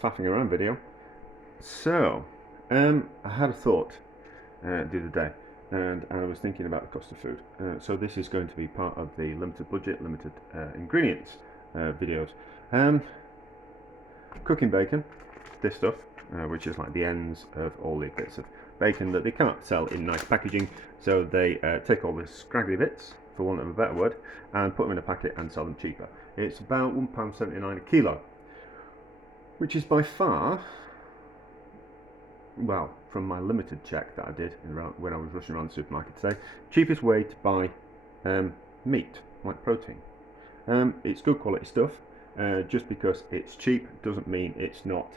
faffing around video. So, I had a thought the other day, and I was thinking about the cost of food. So this is going to be part of the limited budget, limited ingredients videos. Cooking bacon, this stuff, which is like the ends of all the bits of bacon that they can't sell in nice packaging, so they take all the scraggly bits, for want of a better word, and put them in a packet and sell them cheaper. It's about £1.79 a kilo, which is by far, well, from my limited check that I did when I was rushing around the supermarket today, cheapest way to buy meat, like protein. It's good quality stuff. Just because it's cheap doesn't mean it's not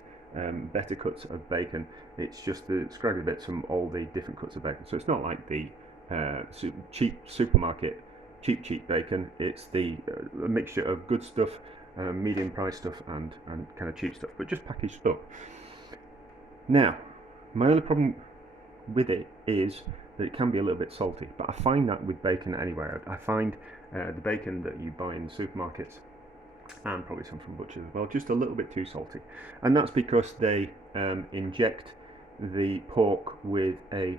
better cuts of bacon. It's just the scraggly bits from all the different cuts of bacon. So it's not like the cheap supermarket cheap bacon. It's a mixture of good stuff, medium price stuff, and kind of cheap stuff, but just packaged up. Now, my only problem with it is that it can be a little bit salty, but I find that with bacon anywhere. I find the bacon that you buy in the supermarkets, and probably some from butchers as well, just a little bit too salty, and that's because they inject the pork with a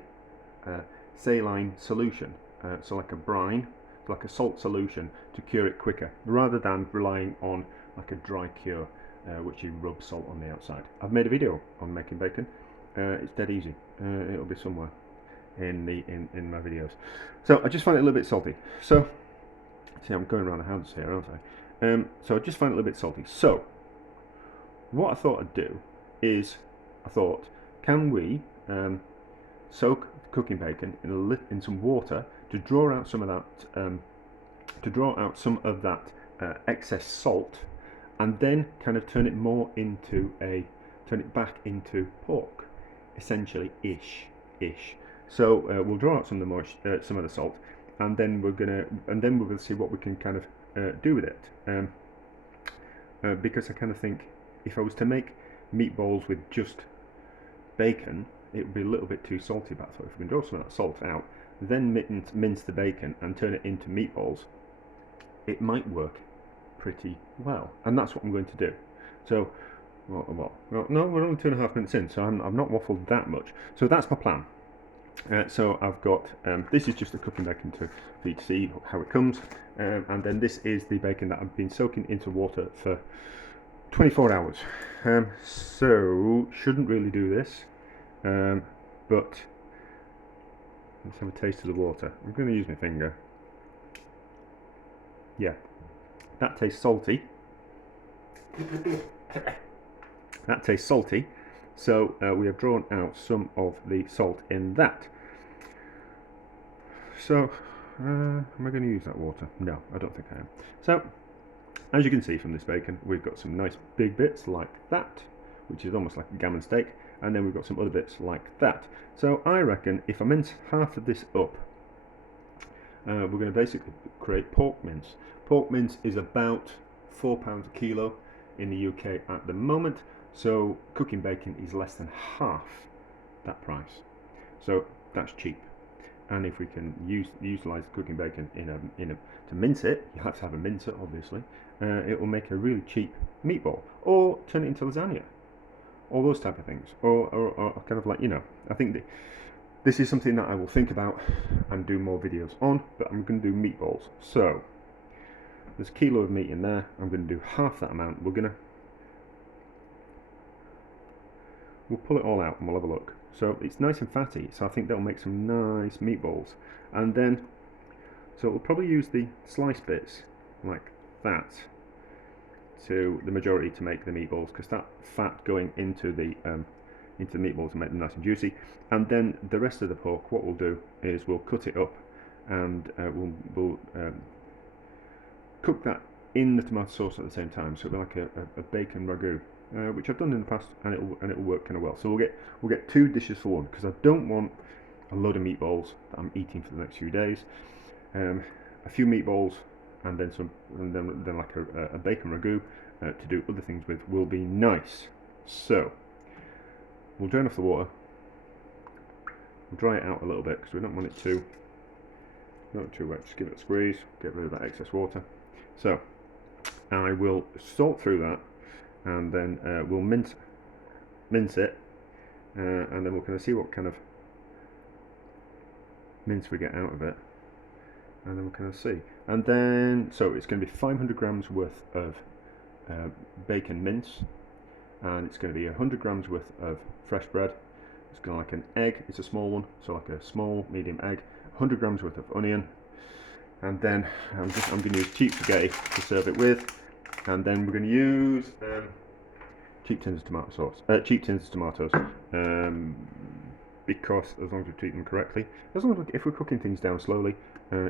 saline solution, so like a brine, like a salt solution, to cure it quicker, rather than relying on like a dry cure, which you rub salt on the outside. I've made a video on making bacon. It's dead easy. It'll be somewhere in my videos. So I just find it a little bit salty. So see, I'm going around the house here, aren't I? So I just find it a little bit salty. So what I thought I'd do is, can we soak cooking bacon in some water to draw out some of that excess salt, and then kind of turn it back into pork, essentially ish. So we'll draw out some of the salt, and then we're gonna see what we can kind of do with it. Because I kind of think if I was to make meatballs with just bacon, it would be a little bit too salty. But I thought if we can draw some of that salt out, then mince the bacon and turn it into meatballs, it might work pretty well, and that's what I'm going to do. So, well, no, we're only 2.5 minutes in, so I've not waffled that much. So that's my plan. So I've got this is just the cooking bacon for you to see how it comes, and then this is the bacon that I've been soaking into water for 24 hours. So shouldn't really do this, but let's have a taste of the water. I'm going to use my finger. Yeah, that tastes salty. That tastes salty. So we have drawn out some of the salt in that. So am I going to use that water? No, I don't think I am. So as you can see from this bacon, we've got some nice big bits like that, which is almost like a gammon steak, and then we've got some other bits like that. So I reckon if I mince half of this up, we're going to basically create pork mince. Pork mince is about £4 a kilo in the UK at the moment, so cooking bacon is less than half that price. So that's cheap, and if we can utilize cooking bacon to mince it, you have to have a mincer, obviously. It will make a really cheap meatball, or turn it into lasagna, all those type of things, or kind of like, I think this is something that I will think about and do more videos on, but I'm going to do meatballs. So there's a kilo of meat in there. I'm going to do half that amount. We'll pull it all out and we'll have a look. So it's nice and fatty, so I think that'll make some nice meatballs. And then, so we'll probably use the sliced bits like that to the majority to make the meatballs, because that fat going into the meatballs will make them nice and juicy. And then the rest of the pork, what we'll do is we'll cut it up, and we'll cook that in the tomato sauce at the same time. So it'll be like a bacon ragu, which I've done in the past, and it'll work kind of well. So we'll get 2 dishes for one, because I don't want a load of meatballs that I'm eating for the next few days. A few meatballs, and then like a bacon ragu to do other things with will be nice. So we'll drain off the water. We'll dry it out a little bit because we don't want it not too wet. Just give it a squeeze, get rid of that excess water. So I will salt through that, and then we'll mince mince it, and then we'll kind of see what kind of mince we get out of it, and then we'll kind of see. And then, so it's going to be 500 grams worth of bacon mince, and it's going to be 100 grams worth of fresh bread. It's going to like an egg, it's a small one, so like a small medium egg, 100 grams worth of onion, and then I'm going to use cheap spaghetti to serve it with, and then we're going to use cheap tins of tomato sauce, cheap tins of tomatoes, because as long as we treat them correctly, as long as if we're cooking things down slowly,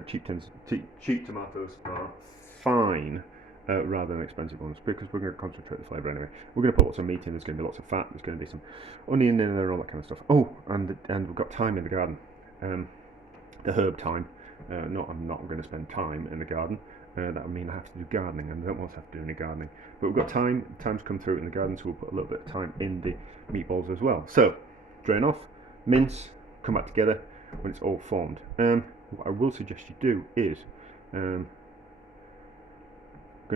cheap tomatoes are fine. Rather than expensive ones, because we're going to concentrate the flavour anyway. We're going to put lots of meat in, there's going to be lots of fat, there's going to be some onion in there and all that kind of stuff. Oh, and we've got thyme in the garden, the herb thyme. I'm not going to spend time in the garden, that would mean I have to do gardening, and I don't want to have to do any gardening. But we've got time's come through in the garden, so we'll put a little bit of thyme in the meatballs as well. So, drain off, mince, come back together when it's all formed. What I will suggest you do is, I'm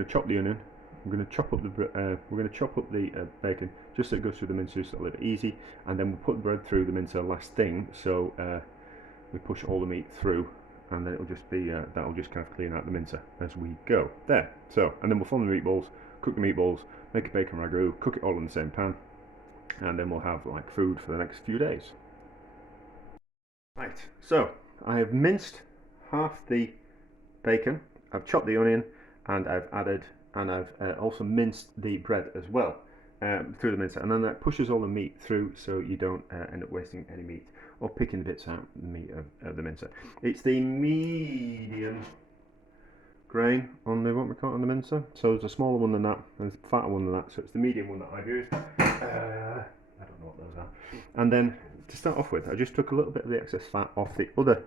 going to chop the onion. I'm going to chop up the bacon just so it goes through the mincer, so a little bit easy, and then we'll put the bread through the mincer last thing, so we push all the meat through, and then it'll just be that'll just kind of clean out the mincer as we go. There. So, and then we'll form the meatballs, cook the meatballs, make a bacon ragu, cook it all in the same pan, and then we'll have like food for the next few days. Right. So I have minced half the bacon. I've chopped the onion. And I've also minced the bread as well through the mincer, and then that pushes all the meat through, so you don't end up wasting any meat or picking bits out of the meat of the mincer. It's the medium grain on the on the mincer, so there's a smaller one than that, and there's a fatter one than that, so it's the medium one that I've used. I don't know what those are. And then to start off with, I just took a little bit of the excess fat off the other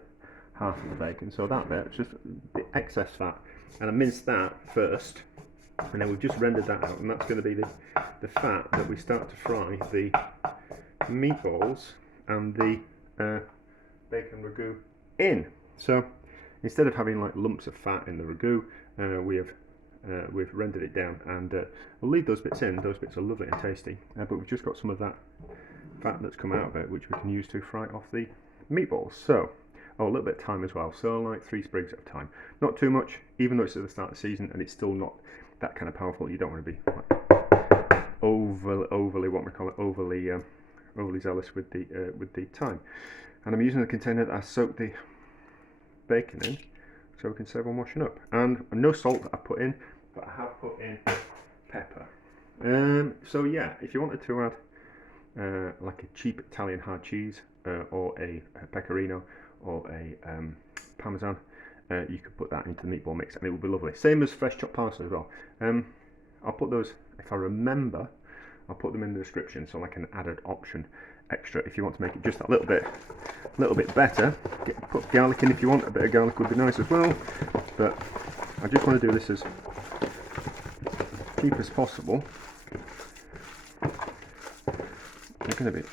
half of the bacon, so that bit, just the excess fat, and I minced that first, and then we've just rendered that out, and that's going to be the fat that we start to fry the meatballs and the bacon ragu in. So instead of having like lumps of fat in the ragu, we've rendered it down, and we'll leave those bits in. Those bits are lovely and tasty, but we've just got some of that fat that's come out of it, which we can use to fry off the meatballs. So, oh, a little bit of thyme as well, so like 3 sprigs of thyme. Not too much, even though it's at the start of the season and it's still not that kind of powerful. You don't want to be like overly what we call it, overly zealous with the thyme. And I'm using a container that I soaked the bacon in, so we can save on washing up. And no salt I put in, but I have put in pepper. So yeah, if you wanted to add like a cheap Italian hard cheese or a pecorino or a parmesan, you could put that into the meatball mix and it will be lovely. Same as fresh chopped parsley as well. I'll put those, if I remember, I'll put them in the description, so like an added option extra if you want to make it just a little bit better. Put garlic in if you want. A bit of garlic would be nice as well, but I just want to do this as cheap as possible. They're going to be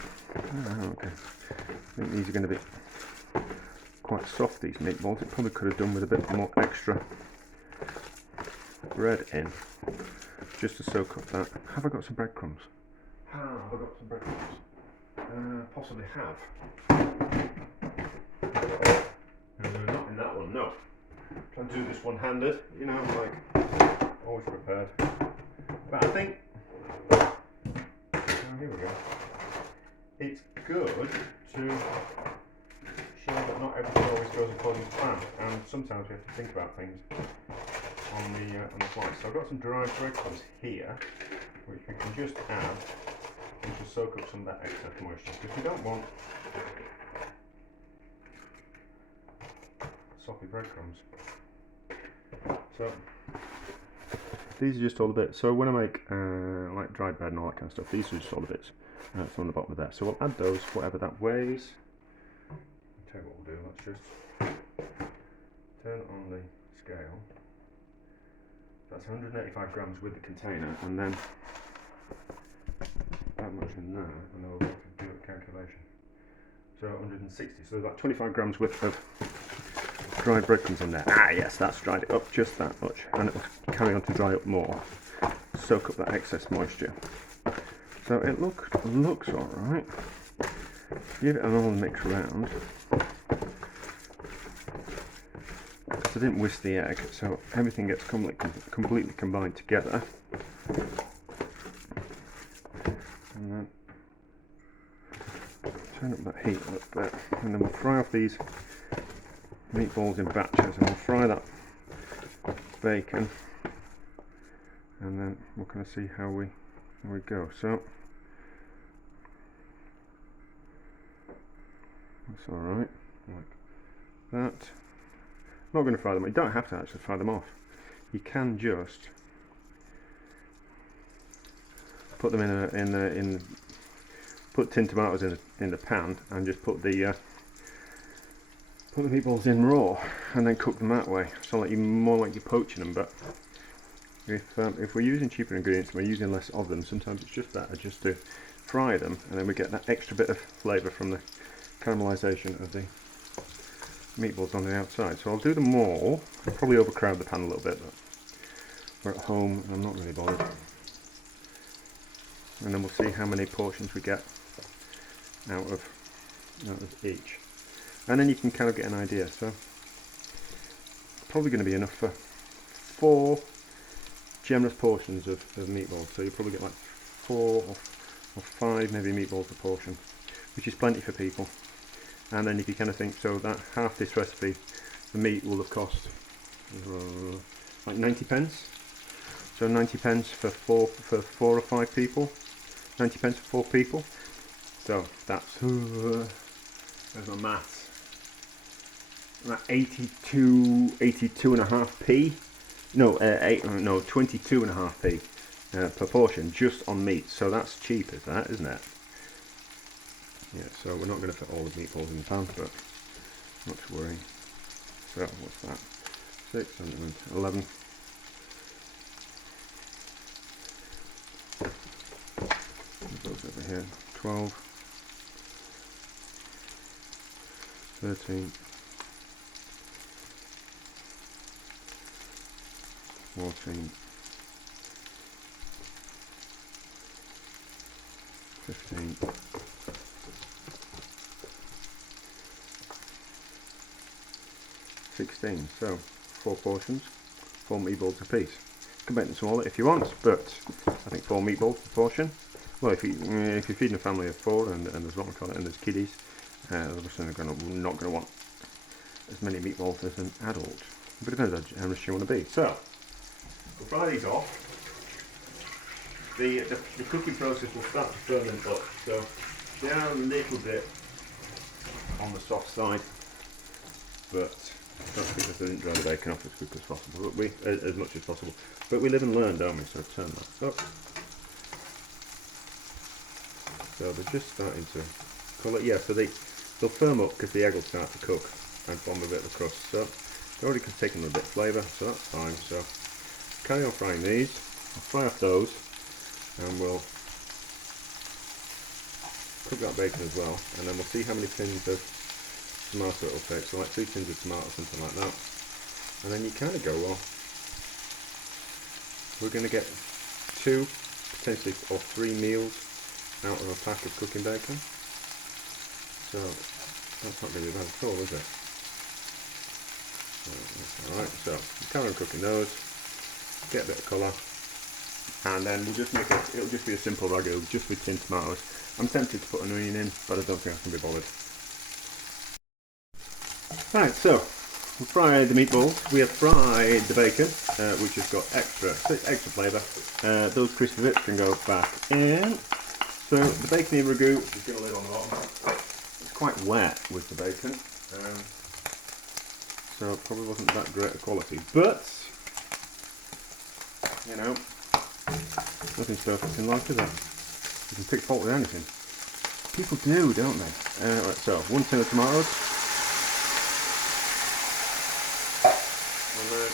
okay. I think these are going to be quite soft, these meatballs. It probably could have done with a bit more extra bread in, just to soak up that. Have I got some breadcrumbs? Have I got some breadcrumbs? Possibly have. Not in that one, no. Trying to do this one-handed, you know, like always prepared. But I think, oh, here we go. It's good to show that not everything always goes according to plan, and sometimes we have to think about things on the fly. So I've got some dried breadcrumbs here, which we can just add and just soak up some of that excess moisture, because we don't want soppy breadcrumbs. So these are just all the bits. So when I make like dried bread and all that kind of stuff, these are just all the bits from the bottom of there. So we'll add those, whatever that weighs. I'll tell you what we'll do. Let's just turn on the scale. That's 185 grams with the container, and then that much in there, and then we'll be able to do a calculation. So 160, so about 25 grams worth of dried breadcrumbs in there. Ah yes, that's dried it up just that much, and it will carry on to dry up more, soak up that excess moisture. So it looks alright. Give it an all mix around. Because I didn't whisk the egg, so everything gets completely combined together. And then turn up that heat a little bit, and then we'll fry off these meatballs in batches, and we'll fry that bacon, and then we're going to see how we go. So that's all right, like that. I'm not going to fry them. You don't have to actually fry them off. You can just put them put tin tomatoes in the pan and just put the meatballs in raw and then cook them that way. So like more like you're poaching them. But if we're using cheaper ingredients and we're using less of them, sometimes it's just better just to fry them, and then we get that extra bit of flavour from the caramelisation of the meatballs on the outside. So I'll do them all. I'll probably overcrowd the pan a little bit, but we're at home and I'm not really bothered. And then we'll see how many portions we get out of each. And then you can kind of get an idea. So probably going to be enough for 4 generous portions of meatballs. So you'll probably get like 4 or 5 maybe meatballs a portion, which is plenty for people. And then if you kind of think, so that half this recipe, the meat will have cost like 90 pence. So 90 pence for 4 or 5 people. 90 pence for 4 people. So that's there's my maths. About 82.5p. No, 22.5p per portion just on meat. So that's cheap as that, isn't it? Yeah, so we're not going to fit all the meatballs in the pan, but not to worry. So what's that? 6 and 11. Those over here. 12, 13, 14, 15, 16. So 4 portions, 4 meatballs a piece. You can make them smaller if you want, but I think 4 meatballs per portion. Well, if you're feeding a family of 4 and there's what we call it, and there's kiddies, obviously they're not going to want as many meatballs as an adult. But it depends how much you want to be. So we'll fry these off. The cooking process will start to ferment up, so they are a little bit on the soft side, but that's because they didn't dry the bacon off as quick as possible. But as much as possible. But we live and learn, don't we? So turn that up. So they're just starting to colour. Yeah, so they'll firm up because the egg will start to cook and form a bit of a crust. So it's already taken a bit of flavour, so that's fine. So carry on frying these. I'll fry off those, and we'll cook that bacon as well. And then we'll see how many tins of tomato it'll take. So like 2 tins of tomato, something like that. And then you kind of go, well, we're going to get 2, potentially, or 3 meals out of a pack of cooking bacon. So that's not going to be bad at all, is it? Alright, so you carry on cooking those, get a bit of colour, and then we'll just make it'll just be a simple ragu, just with tinned tomatoes. I'm tempted to put an onion in, but I don't think I can be bothered. Right, so we'll fry the meatballs. We have fried the bacon, which has got extra flavour. Those crispy bits can go back in. So the bacon ragu, just get a lid on the bottom. It's quite wet with the bacon, so it probably wasn't that great a quality. But you know, nothing's perfect in life, is it? You can pick fault with anything. People do, don't they? Right, so 1 tin of tomatoes, and then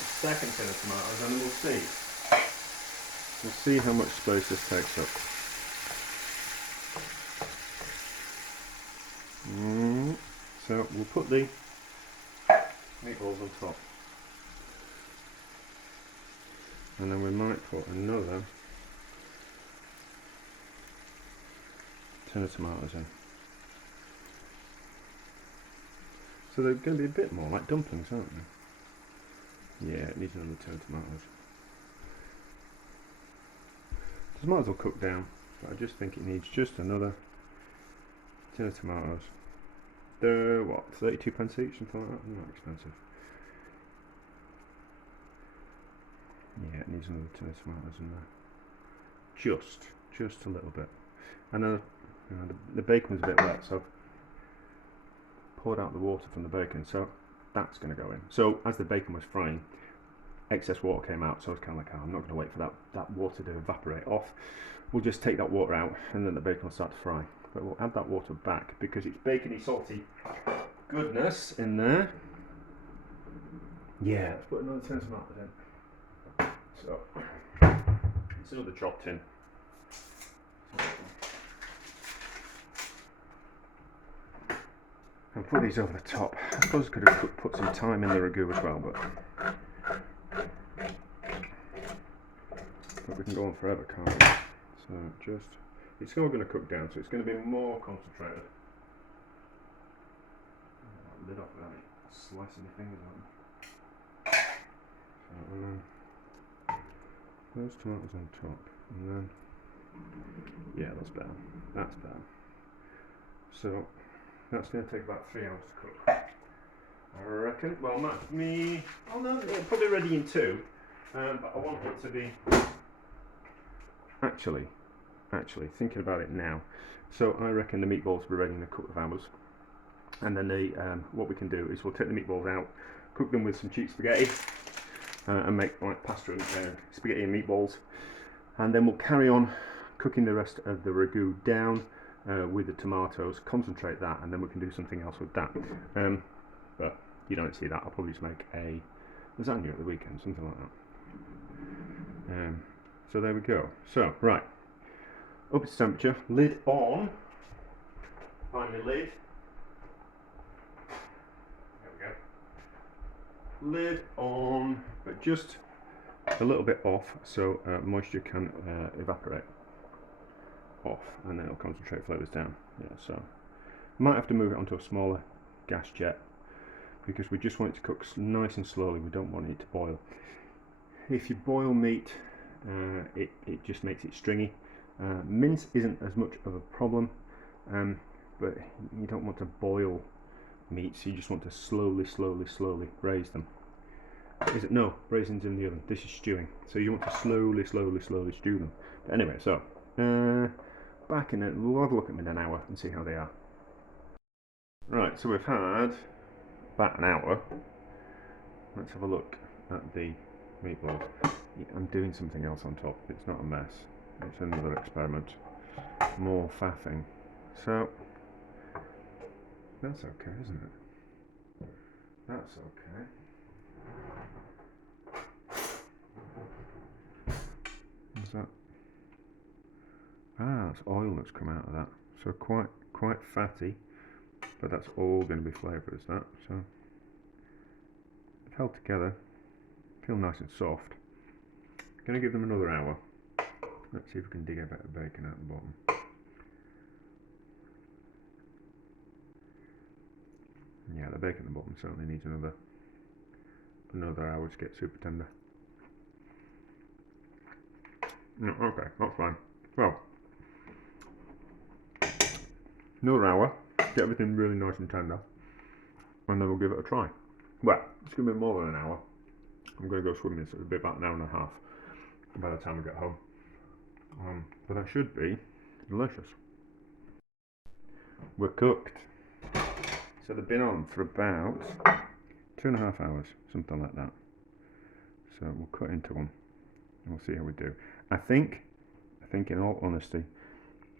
a 2nd tin of tomatoes, and then we'll see. We'll see how much space this takes up. So we'll put the meatballs on top. And then we might put another tin of tomatoes in. So they're going to be a bit more like dumplings, aren't they? Yeah, it needs another tin of tomatoes. The tomatoes will cook down, but I just think it needs just another tin of tomatoes. They're what, 32p each, something like that? They're not expensive. Yeah, it needs another tin of tomatoes in there. Just a little bit. And you know, the bacon was a bit wet, so I've poured out the water from the bacon, so that's going to go in. So as the bacon was frying, excess water came out, so I was kind of like, oh, I'm not going to wait for that water to evaporate off. We'll just take that water out, and then the bacon will start to fry. But we'll add that water back because it's bacony, salty goodness in there. Yeah, let's put another tin of tomatoes in. So it's another chopped tin. And put these over the top. I suppose I could have put some thyme in the ragu as well, but we can go on forever, can't we? So it's all going to cook down, so it's going to be more concentrated. Lid off without me slicing your fingers on. So, and then those tomatoes on top, and then yeah, that's better. That's better. So that's going to take about 3 hours to cook, I reckon. Well, not me. Oh no, it'll probably ready in 2. But I want it to be actually thinking about it now. So I reckon the meatballs will be ready in a couple of hours. And then what we can do is we'll take the meatballs out, cook them with some cheap spaghetti, and make like pasta and spaghetti and meatballs. And then we'll carry on cooking the rest of the ragu down with the tomatoes, concentrate that, and then we can do something else with that. But you don't see that. I'll probably just make a lasagna at the weekend, something like that. So there we go. So right, up to temperature, lid on. Find the lid. There we go. Lid on, but just a little bit off, so moisture can evaporate off, and then it'll concentrate flavours down. Yeah, so might have to move it onto a smaller gas jet because we just want it to cook nice and slowly. We don't want it to boil. If you boil meat, it just makes it stringy. Mince isn't as much of a problem, but you don't want to boil meats. You just want to slowly braise them. No, braising's in the oven. This is stewing, so you want to slowly stew them. But anyway, so back in it. We'll have a look at them in an hour and see how they are. Right, so we've had about an hour. Let's have a look at the meatballs. I'm doing something else on top. It's not a mess. It's another experiment. More faffing. So that's okay, isn't it? That's okay. What's that? Ah, it's oil that's come out of that. So quite fatty, but that's all going to be flavour, is that? So held together, feel nice and soft. Going to give them another hour. Let's see if we can dig a bit of bacon out the bottom. Yeah, the bacon at the bottom certainly needs another hour to get super tender. No, okay, that's fine. Well, another hour, get everything really nice and tender, and then we'll give it a try. Well, it's going to be more than an hour. I'm going to go swimming, so it'll be about an hour and a half by the time we get home. But that should be delicious. We're cooked. So they've been on for about 2.5 hours, something like that. So we'll cut into one and we'll see how we do. I think in all honesty,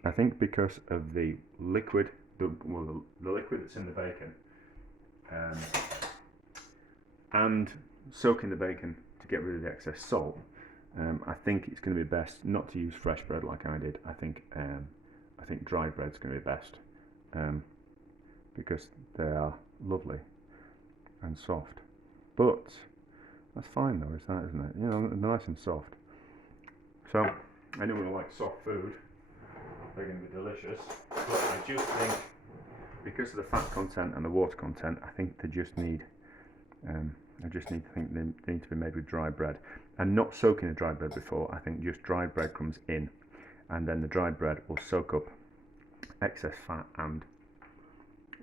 I think because of the liquid, the liquid that's in the bacon, and soaking the bacon to get rid of the excess salt, I think it's going to be best not to use fresh bread like I did. I think dried bread's going to be best, because they are lovely and soft. But that's fine though, isn't it? You know, nice and soft. So anyone who likes soft food, they're going to be delicious. But I just think, because of the fat content and the water content, I think they just need, I just need to think they need to be made with dry bread. And not soaking the dried bread before, I think just dried breadcrumbs in, and then the dried bread will soak up excess fat and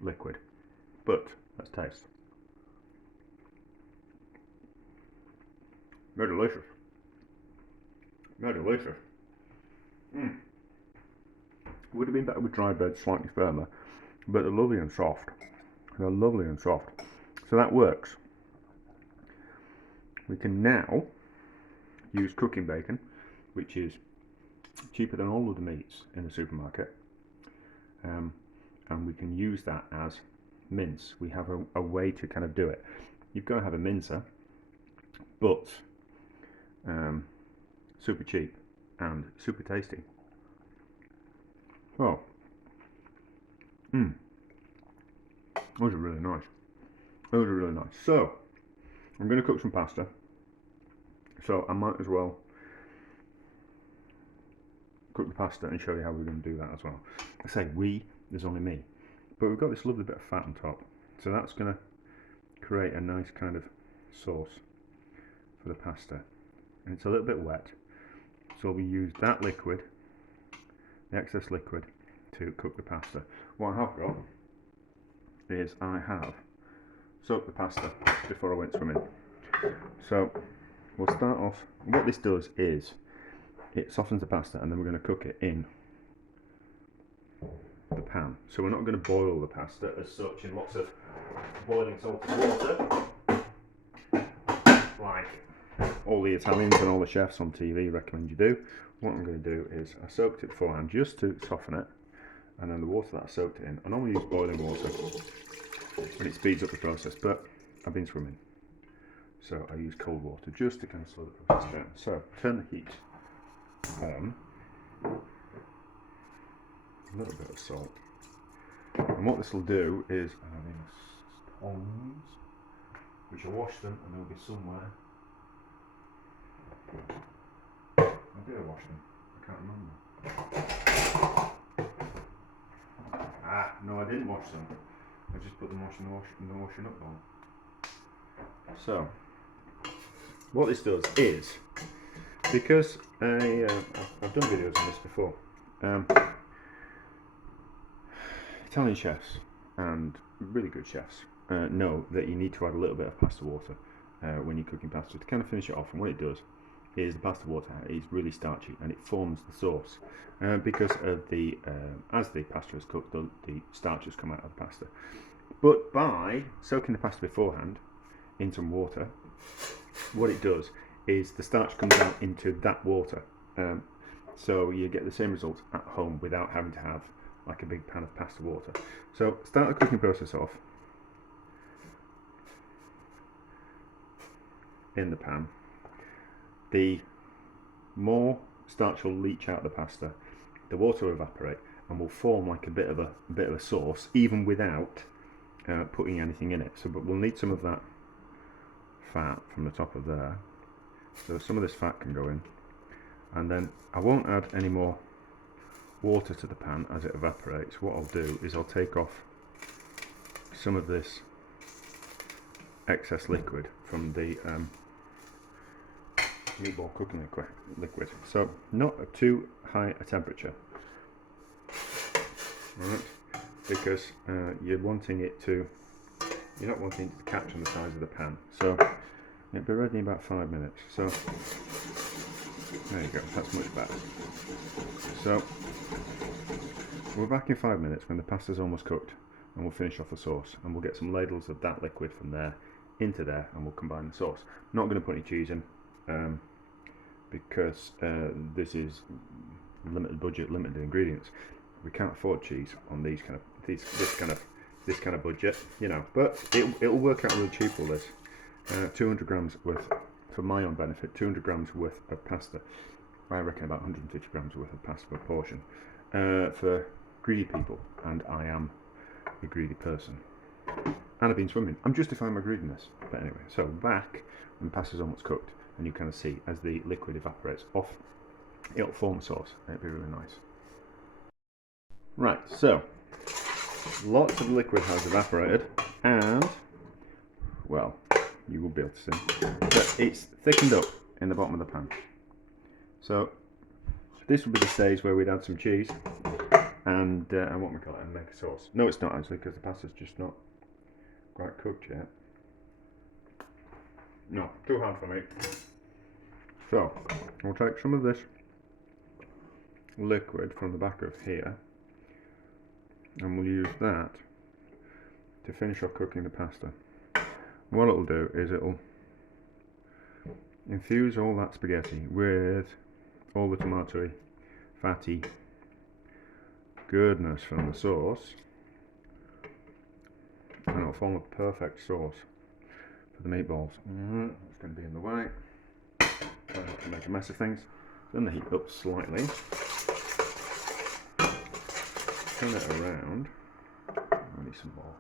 liquid. But let's taste. They're delicious. They're delicious. Would have been better with dry bread, slightly firmer, but they're lovely and soft. They're lovely and soft. So that works. We can now use cooking bacon, which is cheaper than all of the meats in the supermarket, and we can use that as mince. We have a way to kind of do it. You've got to have a mincer, but super cheap and super tasty. Oh, those are really nice. Those are really nice. So I'm going to cook some pasta. So I might as well cook the pasta and show you how we're going to do that as well. I say we, there's only me, but we've got this lovely bit of fat on top, so that's going to create a nice kind of sauce for the pasta, and it's a little bit wet, so we use that liquid, the excess liquid, to cook the pasta. What I have got is I have soaked the pasta before I went swimming. So we'll start off, what this does is it softens the pasta, and then we're going to cook it in the pan. So we're not going to boil the pasta as such in lots of boiling salted water like all the Italians and all the chefs on TV recommend you do. What I'm going to do is I soaked it beforehand just to soften it, and then the water that I soaked it in, I normally use boiling water when it speeds up the process, but I've been swimming, so I use cold water just to kind of slow the process down. So turn the heat on, a little bit of salt, and what this will do is I'm having tongs, which I wash them, and they'll be somewhere. I did wash them, I can't remember. No, I didn't wash them. I just put them in the washing up bowl. So what this does is, because I've done videos on this before, Italian chefs and really good chefs know that you need to add a little bit of pasta water when you're cooking pasta to kind of finish it off, and what it does is the pasta water is really starchy and it forms the sauce because of the as the pasta is cooked, the starches come out of the pasta. But by soaking the pasta beforehand in some water, what it does is the starch comes out into that water, so you get the same result at home without having to have like a big pan of pasta water. So start the cooking process off in the pan. The more starch will leach out of the pasta, the water will evaporate and will form like a bit of a sauce, even without putting anything in it. So, but we'll need some of that fat from the top of there. So some of this fat can go in, and then I won't add any more water to the pan as it evaporates. What I'll do is I'll take off some of this excess liquid from the meatball cooking liquid. So not at too high a temperature, right? Because you're not wanting it to catch on the sides of the pan. So it'll be ready in about 5 minutes. So there you go, that's much better. So we're back in 5 minutes when the pasta's almost cooked, and we'll finish off the sauce, and we'll get some ladles of that liquid from there into there, and we'll combine the sauce. Not going to put any cheese in because this is limited budget, limited ingredients. We can't afford cheese on this kind of budget, you know. But it'll work out really cheap. All this 200 grams worth, for my own benefit, 200 grams worth of pasta. I reckon about 150 grams worth of pasta per portion for greedy people, and I am a greedy person. And I've been swimming. I'm justifying my greediness. But anyway, so back when the pasta's almost cooked, and you kind of see as the liquid evaporates off, it'll form a sauce, and it'll be really nice. Right, so lots of liquid has evaporated, and well, you will be able to see that it's thickened up in the bottom of the pan. So this would be the stage where we'd add some cheese and what we call it, and make a sauce. No, it's not actually, because the pasta's just not quite cooked yet. No, too hard for me. So we'll take some of this liquid from the back of here, and we'll use that to finish off cooking the pasta. What it'll do is it'll infuse all that spaghetti with all the tomatoey, fatty goodness from the sauce, and it'll form a perfect sauce for the meatballs. It's going to be in the way. Try not to make a mess of things. Turn the heat up slightly. Turn it around. I need some more.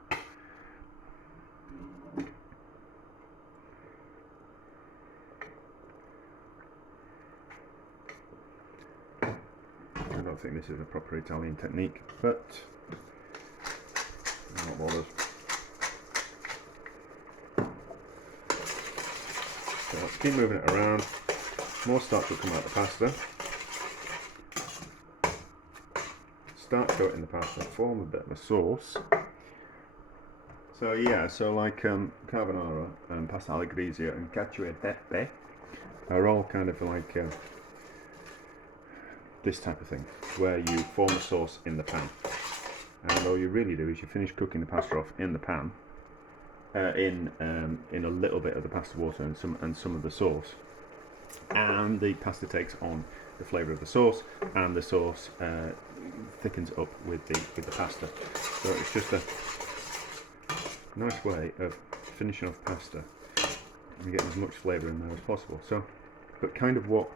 I don't think this is a proper Italian technique, but I'm not bothered. So let's keep moving it around. More starch will come out of the pasta. Start coating the pasta, form a bit of a sauce. So yeah, so like carbonara and pasta alla griglia and cacio e pepe are all kind of like this type of thing, where you form a sauce in the pan, and all you really do is you finish cooking the pasta off in the pan, in a little bit of the pasta water and some of the sauce, and the pasta takes on the flavour of the sauce, and the sauce thickens up with the pasta. So it's just a nice way of finishing off pasta and getting as much flavour in there as possible. So, but kind of what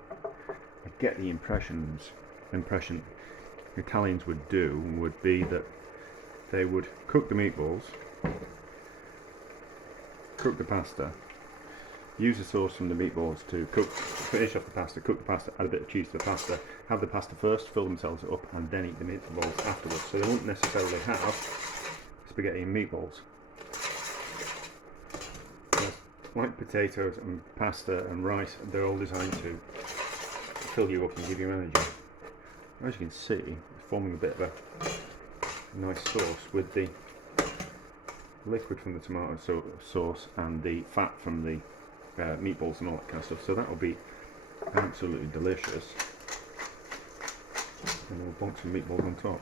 I get the impression Italians would do would be that they would cook the meatballs, cook the pasta, use the sauce from the meatballs to finish off the pasta, cook the pasta, add a bit of cheese to the pasta, have the pasta first, fill themselves up, and then eat the meatballs afterwards. So they won't necessarily have spaghetti and meatballs. Like potatoes and pasta and rice, they're all designed to fill you up and give you energy. As you can see, it's forming a bit of a nice sauce with the liquid from the tomato sauce and the fat from the meatballs and all that kind of stuff. So that will be absolutely delicious. And we'll bonk some meatballs on top.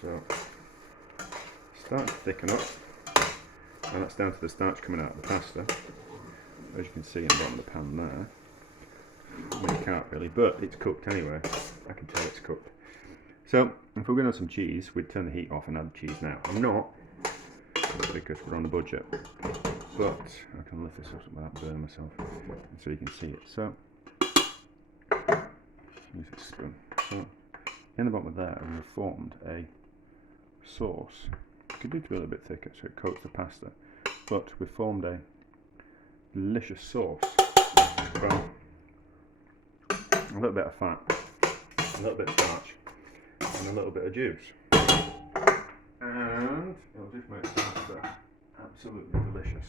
So start to thicken up, and that's down to the starch coming out of the pasta, as you can see in the bottom of the pan there. Well, you can't really, but it's cooked anyway. I can tell it's cooked. So if we're going to have some cheese, we'd turn the heat off and add cheese now. I'm not, because we're on a budget, but I can lift this up without burning myself, so you can see it. So use a spoon. So in the bottom of there, we've formed a sauce. It could do to be a little bit thicker so it coats the pasta, but we've formed a delicious sauce from a little bit of fat, a little bit of starch, and a little bit of juice, and it'll just make the pasta absolutely delicious.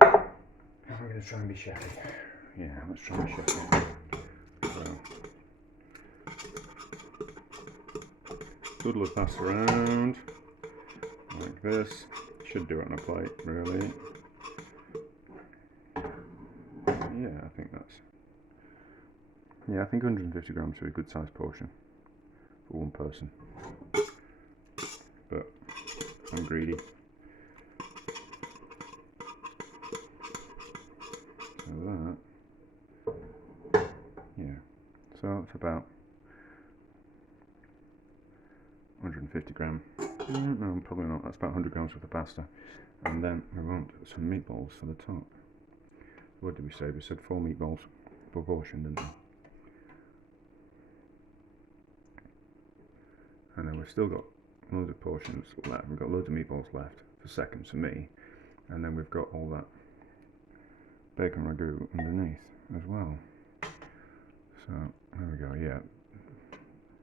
And we're going to try and be chefy. Yeah, let's try and be chefy. So doodle the pasta around like this. Should do it on a plate, really. Yeah, I think that's. Yeah, I think 150 grams is a good sized portion for one person. But I'm greedy. So that. Yeah. So it's about 150 gram. No, probably not. That's about 100 grams worth of pasta. And then we want some meatballs for the top. What did we say? We said 4 meatballs proportion, didn't we? And then we've still got loads of portions left. We've got loads of meatballs left for seconds for me. And then we've got all that bacon ragu underneath as well. So there we go. Yeah,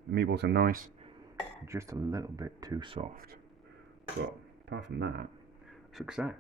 the meatballs are nice, just a little bit too soft, but apart from that, success.